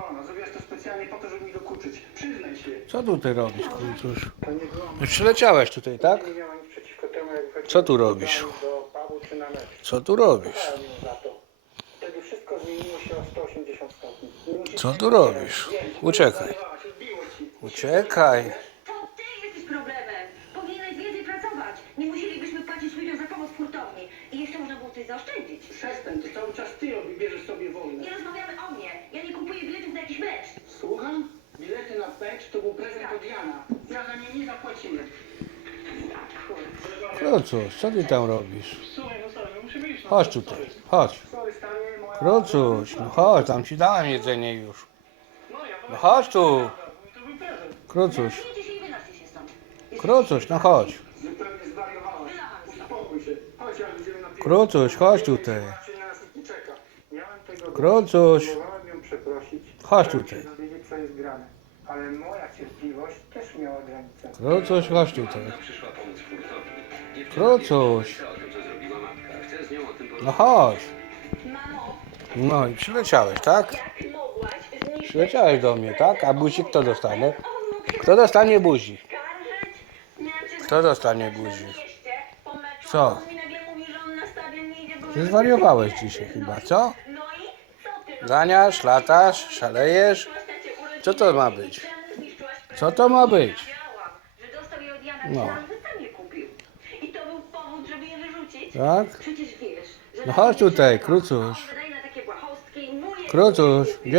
wolno. Zrobiłaś to specjalnie po to, żeby mi dokuczyć. Przyznaj się. Co tutaj robisz, Krucjusz? To nie było. No przyleciałeś tutaj, tak? Nie miała nic przeciwko temu, jak wchodziłem Co tu robisz? domu, Do pubu czy na mecz. Co tu robisz? Kochałem ją za to. Wtedy wszystko zmieniło się o 180 stopni. Nie musisz Co tu robisz? Uciekaj. zwariowałaś, odbiło ci. Uciekaj. To ty jesteś problemem. Powinieneś więcej pracować. Nie musielibyśmy płacić ludziom za pomoc w hurtowni. I jeszcze można było coś zaoszczędzić. Przestań, to cały czas ty bierzesz sobie wolne. Nie rozmawiamy o mnie. Ja nie kupuję biletów na jakiś mecz. Słucham? Mecz to był prezent od Jana. Ja za nie nie zapłacimy. Krucjusz, co ty tam robisz? Słuchaj, no sorry, muszę wyjść. no. Chodź tutaj, chodź. Sorry, stary, moja... Krucjuś, no chodź, tam ci dałem jedzenie już. No ja No chodź tu. To był prezent. Krucjuś, Zamknijcie się i wynoście się stąd. Jesteście Krucjuś, no chodź. Zupełnie zwariowałaś. Uspokój się. Chodź, ja idziemy na piwo. Krucjuś, chodź tutaj. Raczej na nas nikt nie czeka. Miałem tego Krucjuś. Próbowałem ją przeprosić. Chodź Chciałem tutaj. się dowiedzieć, co jest grane. Ale moja cierpliwość też miała granice. Krucjuś, chodź tutaj. przyszła pomóc hurtowi. Dziewczyna Krucjuś. wie o tym, co zrobiła matka. Chcę z nią o tym No porozmawiać. chodź. Mamo, No i przyleciałeś, tak? jak mogłaś zniszczyć... Przyleciałeś do mnie, tak? A buzi kto dostanie? On mógł Kto dostanie buzi? skarżyć. Miałam się Kto dostanie buzi? na mieście Po meczu, Co? a on mi nagle mówi, że on na stadion nie idzie, bo... Ty zwariowałeś dzisiaj chyba, co? No i co ty? No, Ganiasz, latasz, szalejesz? Co to ma być? Co to ma być? No. Tak? No chodź tutaj, Krucjuś. On